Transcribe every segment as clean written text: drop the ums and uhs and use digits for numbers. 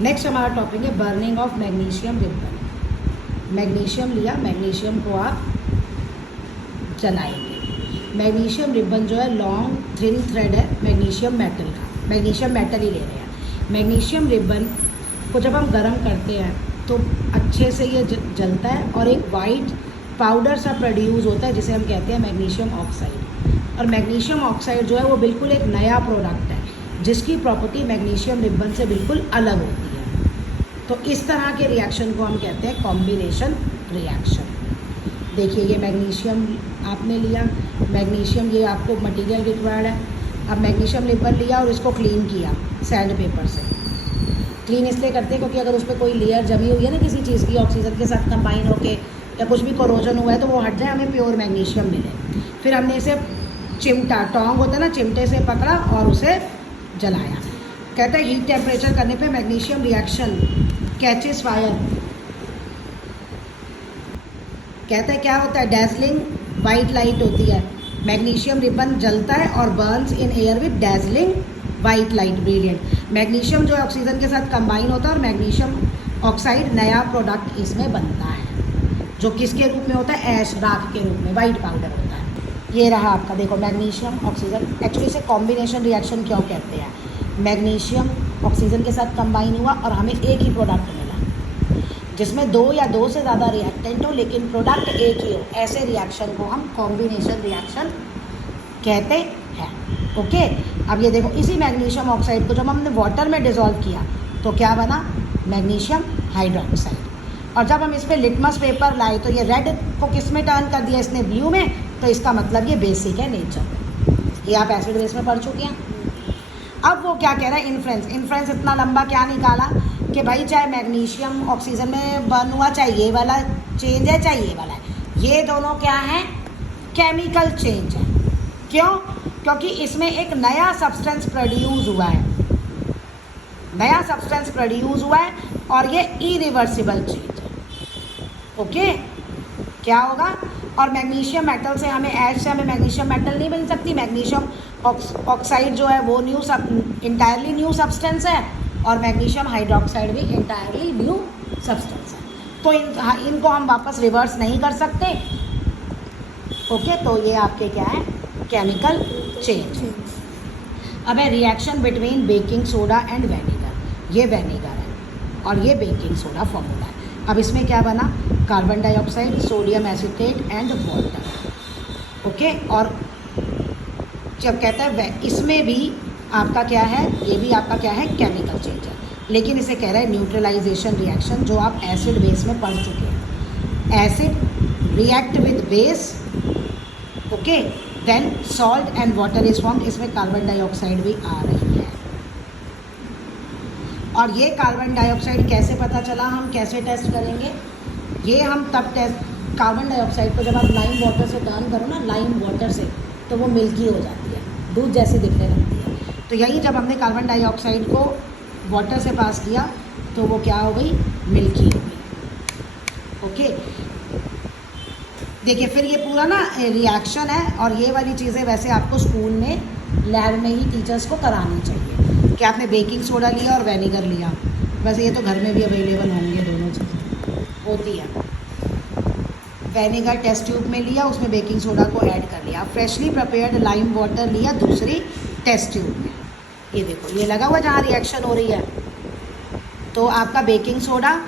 Next हमारा topic है burning of magnesium ribbon. Magnesium लिया, मैग्नीशियम को आप जलाएंगे। मैग्नीशियम रिबन जो है लॉन्ग थिन थ्रेड है मैग्नीशियम मेटल का, मैग्नीशियम मेटल ही ले रहे हैं। मैग्नीशियम रिबन को जब हम गर्म करते हैं तो अच्छे से ये जलता है और एक वाइट पाउडर सा प्रोड्यूस होता है जिसे हम कहते हैं मैग्नीशियम ऑक्साइड। और मैग्नीशियम ऑक्साइड जो है वो बिल्कुल एक नया प्रोडक्ट है जिसकी प्रॉपर्टी मैग्नीशियम रिबन से बिल्कुल अलग होती है। तो इस तरह के रिएक्शन को हम कहते हैं कॉम्बिनेशन रिएक्शन। देखिए ये मैग्नीशियम आपने लिया, मैग्नीशियम ये आपको मटेरियल रिक्वायर्ड है। अब मैग्नीशियम रिबन लिया और इसको क्लीन किया सैंड पेपर से। क्लीन इसलिए करते हैं क्योंकि अगर उस पर कोई लेयर जमी हुई है ना किसी चीज़ की ऑक्सीजन के साथ कंबाइन होके या कुछ भी कोरोजन हुआ है तो वो हट जाए, हमें प्योर मैग्नीशियम मिले। फिर हमने इसे चिमटा, टोंग होता है ना, चिमटे से पकड़ा और उसे जलाया। कहते हैं हीट टेम्परेचर करने पे मैग्नीशियम रिएक्शन कैचेस फायर। कहते हैं क्या होता है, डैजलिंग वाइट लाइट होती है। मैग्नीशियम रिबन जलता है और Burns in air with dazzling white light brilliant. Magnesium जो है ऑक्सीजन के साथ कंबाइन होता है और मैग्नीशियम ऑक्साइड नया प्रोडक्ट इसमें बनता है जो किसके रूप में होता है, ऐश राख के रूप में, वाइट पाउडर होता है। ये रहा आपका, देखो मैग्नीशियम ऑक्सीजन। एक्चुअली इसे कॉम्बिनेशन रिएक्शन क्यों कहते हैं, मैग्नीशियम ऑक्सीजन के साथ कंबाइन हुआ और हमें एक ही प्रोडक्ट मिला जिसमें दो या दो से ज़्यादा रिएक्टेंट हो लेकिन प्रोडक्ट एक ही हो। ऐसे रिएक्शन को हम कॉम्बिनेशन रिएक्शन कहते हैं। ओके, अब ये देखो इसी मैग्नीशियम ऑक्साइड को जब हमने वाटर में डिज़ोल्व किया तो क्या बना, मैग्नीशियम हाइड्रोक्साइड। और जब हम इस पर लिटमस पेपर लाए तो ये रेड को किस में टर्न कर दिया इसने, ब्लू में। तो इसका मतलब ये बेसिक है नेचर में। ये आप एसिड बेस में पढ़ चुके हैं। अब वो क्या कह रहा है, इन्फ्रेंस। इन्फ्रेंस इतना लंबा क्या निकाला कि भाई चाहे मैग्नीशियम ऑक्सीजन में बर्न हुआ, चाहे ये वाला चेंज है चाहे ये वाला है, ये दोनों क्या है, केमिकल चेंज है। क्यों, क्योंकि इसमें एक नया सब्सटेंस प्रोड्यूस हुआ है, नया सब्सटेंस प्रोड्यूस हुआ है और ये इरिवर्सिबल चेंज है। ओके, क्या होगा, और मैग्नीशियम मेटल से हमें, ऐश से हमें मैग्नीशियम मेटल नहीं बन सकती। मैग्नीशियम ऑक्साइड जो है वो न्यू इंटायरली न्यू सब्सटेंस है और मैग्नीशियम हाइड्रोक्साइड भी इंटायरली न्यू सब्सटेंस है। तो इनको हम वापस रिवर्स नहीं कर सकते। ओके, तो ये आपके क्या है, केमिकल चेंज। अब है reaction between baking soda and vinegar. ये वेनेगर है और ये बेकिंग सोडा फॉर्मूला है। अब इसमें क्या बना, carbon dioxide, sodium acetate and water. Okay, और जब कहता है इसमें भी आपका क्या है, ये भी आपका क्या है, केमिकल चेंज है। लेकिन इसे कह रहा है न्यूट्रलाइजेशन रिएक्शन, जो आप एसिड बेस में पढ़ चुके हैं। Acid react with base, okay, then salt and water is formed. इसमें कार्बन डाइऑक्साइड भी आ रही है। और ये कार्बन डाइऑक्साइड कैसे पता चला, हम कैसे टेस्ट करेंगे, ये हम तब टेस्ट, कार्बन डाइऑक्साइड को जब आप लाइम वाटर से टर्न करो ना, लाइम वाटर से, तो वो मिल्की हो जाती है, दूध जैसी दिखने लगती है। तो यही जब हमने कार्बन डाइऑक्साइड को वाटर से पास किया तो वो क्या हो गई, मिल्की हो गई। ओके, देखिए फिर ये पूरा ना रिएक्शन है और ये वाली चीज़ें वैसे आपको स्कूल में लैब में ही टीचर्स को करानी चाहिए कि आपने बेकिंग सोडा लिया और वेनेगर लिया। वैसे ये तो घर में भी अवेलेबल होंगे, दोनों चीज़ें होती है। वेनेगर टेस्ट ट्यूब में लिया, उसमें बेकिंग सोडा को ऐड कर लिया। फ्रेशली प्रिपेयर्ड लाइम वाटर लिया दूसरी टेस्ट ट्यूब में। ये देखो ये लगा हुआ जहाँ रिएक्शन हो रही है, तो आपका बेकिंग सोडा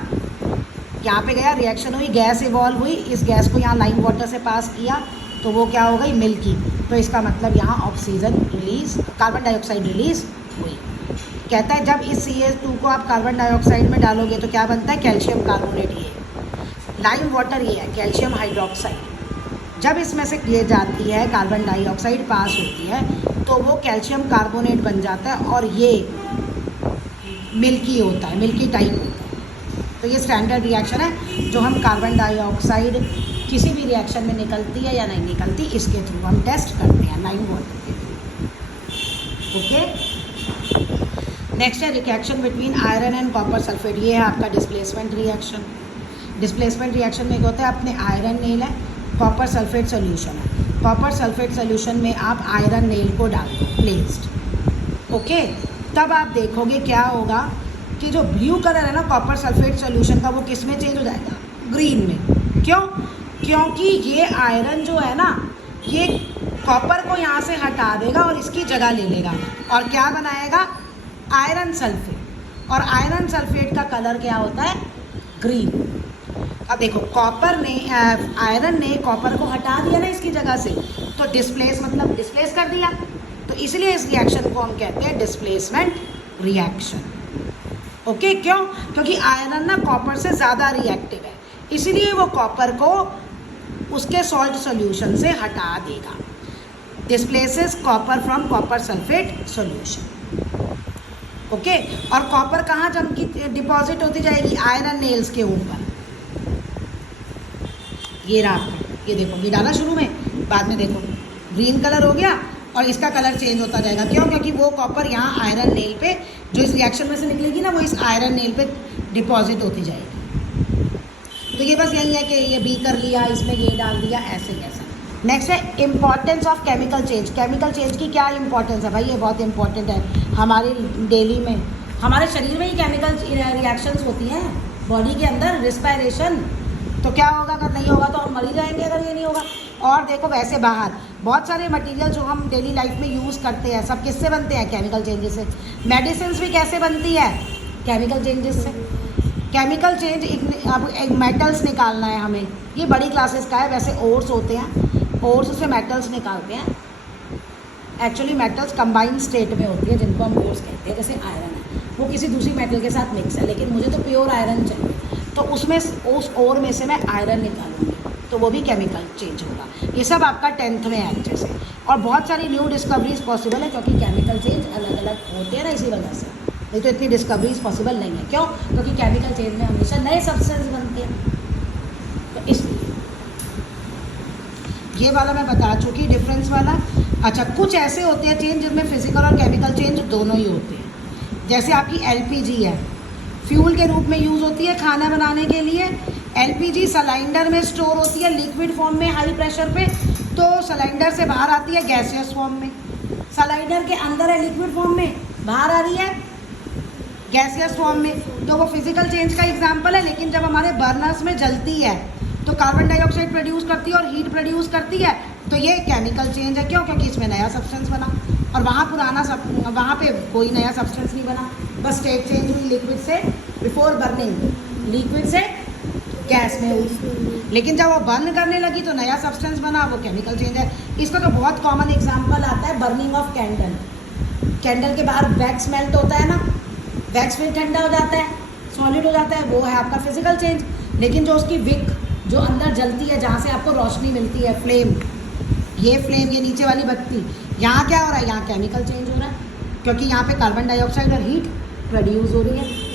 यहाँ पे गया, रिएक्शन हुई, गैस इवॉल्व हुई, इस गैस को यहाँ लाइम वाटर से पास किया तो वो क्या हो गई, मिल्की। तो इसका मतलब यहाँ oxygen release, carbon dioxide release हुई। कहता है जब इस CH2 को आप कार्बन डाइऑक्साइड में डालोगे तो क्या बनता है, कैल्शियम कार्बोनेट। ये लाइम वाटर ये है, कैल्शियम हाइड्रोक्साइड। जब इसमें से ये जाती है, कार्बन डाइऑक्साइड पास होती है तो वो कैल्शियम कार्बोनेट बन जाता है और ये मिल्की होता है, मिल्की टाइप होता है। तो ये स्टैंडर्ड रिएक्शन है जो हम कार्बन डाइऑक्साइड किसी भी रिएक्शन में निकलती है या नहीं निकलती, इसके थ्रू हम टेस्ट करते हैं, लाइम वाटर के थ्रू। ओके, नेक्स्ट है reaction between iron and copper sulphate. ये है आपका डिस्प्लेसमेंट रिएक्शन। डिस्प्लेसमेंट रिएक्शन में क्या होता है, अपने आयरन नेल है, कॉपर सल्फेट सोल्यूशन है। कॉपर सल्फेट सोल्यूशन में आप आयरन नेल को डाल दो, प्लेस्ड। ओके, तब आप देखोगे क्या होगा कि जो ब्लू कलर है ना कॉपर सल्फेट सॉल्यूशन का, वो किस में चेंज हो जाएगा? ग्रीन में। क्यों? क्योंकि ये आयरन जो है ना, ये कॉपर को यहाँ से हटा देगा और इसकी जगह ले लेगा और क्या बनाएगा? Iron sulphate. और आयरन सल्फेट का कलर क्या होता है? ग्रीन। अब देखो कॉपर ने आयरन ने कॉपर को हटा दिया ना इसकी जगह से, तो डिस्प्लेस मतलब डिस्प्लेस कर दिया, तो इसलिए इस रिएक्शन को हम कहते हैं डिस्प्लेसमेंट रिएक्शन। ओके, क्यों? क्योंकि आयरन ना कॉपर से ज़्यादा रिएक्टिव है, इसलिए वो कॉपर को उसके सॉल्ट सॉल्यूशन से हटा देगा। Displaces copper from copper sulphate solution. Okay, और कॉपर कहाँ जम की डिपॉजिट होती जाएगी? आयरन नेल्स के ऊपर। ये रहा, ये देखो, ये डाला शुरू में, बाद में देखो ग्रीन कलर हो गया और इसका कलर चेंज होता जाएगा। क्यों? क्योंकि वो कॉपर यहाँ आयरन नेल पे जो इस रिएक्शन में से निकलेगी ना, वो इस आयरन नेल पे डिपॉजिट होती जाएगी। तो ये बस यही है कि ये बी कर लिया, इसमें ये डाल दिया, ऐसे ऐसा। नेक्स्ट है importance of chemical change. Chemical change की क्या इंपॉर्टेंस है भाई? ये बहुत इंपॉर्टेंट है हमारे डेली में। हमारे शरीर में ही केमिकल रिएक्शंस होती हैं बॉडी के अंदर, रिस्पायरेशन। तो क्या होगा? अगर नहीं होगा तो हम मर ही जाएंगे अगर ये नहीं होगा। और देखो वैसे बाहर बहुत सारे मटेरियल जो हम डेली लाइफ में यूज़ करते हैं, सब किससे बनते हैं? केमिकल चेंजेस से। मेडिसिन भी कैसे बनती है? केमिकल चेंजेस से। केमिकल चेंज अब एक मेटल्स निकालना है हमें, ये बड़ी क्लासेस का है। वैसे ओर्स होते हैं, ओर्स से मेटल्स निकालते हैं। एक्चुअली मेटल्स कंबाइंड स्टेट में होती है, जिनको हम ओर्स कहते हैं। जैसे आयरन है, वो किसी दूसरी मेटल के साथ मिक्स है, लेकिन मुझे तो प्योर आयरन चाहिए, तो उसमें उस ओर में से मैं आयरन निकालूंगी, तो वो भी केमिकल चेंज होगा। ये सब आपका 10th में है अच्छे से। और बहुत सारी न्यू डिस्कवरीज पॉसिबल है, क्योंकि केमिकल चेंज अलग अलग होते हैं ना, इसी वजह से। नहीं तो इतनी डिस्कवरीज पॉसिबल नहीं है। क्यों? क्योंकि केमिकल चेंज में हमेशा नए सब्सटेंस बनते हैं, तो इसलिए ये वाला मैं बता चुकी, डिफरेंस वाला। अच्छा, कुछ ऐसे होते हैं चेंज जिनमें फिजिकल और केमिकल चेंज दोनों ही होते हैं। जैसे आपकी LPG है, फ्यूल के रूप में यूज़ होती है खाना बनाने के लिए। LPG सिलेंडर में स्टोर होती है लिक्विड फॉर्म में हाई प्रेशर पे, तो सिलेंडर से बाहर आती है गैसियस फॉर्म में। सिलेंडर के अंदर है लिक्विड फॉर्म में, बाहर आ रही है गैसियस फॉर्म में। तो वो फिजिकल चेंज का एग्जांपल है। लेकिन जब हमारे बर्नर्स में जलती है तो कार्बन डाइऑक्साइड प्रोड्यूस करती है और हीट प्रोड्यूस करती है, तो ये केमिकल चेंज है। क्यों? क्योंकि इसमें नया सब्सटेंस बना और वहाँ पुराना वहाँ पे कोई नया सब्सटेंस नहीं बना, बस स्टेट चेंज हुई लिक्विड से बिफोर बर्निंग, लिक्विड से गैस में हुई। लेकिन जब वो बर्न करने लगी तो नया सब्सटेंस बना, वो केमिकल चेंज है। इसका तो बहुत कॉमन एग्जांपल आता है बर्निंग ऑफ कैंडल। कैंडल के बाहर वैक्स मेल्ट होता है ना, वैक्स फिर ठंडा हो जाता है, सॉलिड हो जाता है, वो है आपका फिजिकल चेंज। लेकिन जो उसकी विक जो अंदर जलती है, जहाँ से आपको रोशनी मिलती है, फ्लेम, ये फ्लेम, ये नीचे वाली बत्ती, यहाँ क्या हो रहा है? यहाँ केमिकल चेंज हो रहा है, क्योंकि यहाँ पे कार्बन डाइऑक्साइड और हीट प्रोड्यूस हो रही है।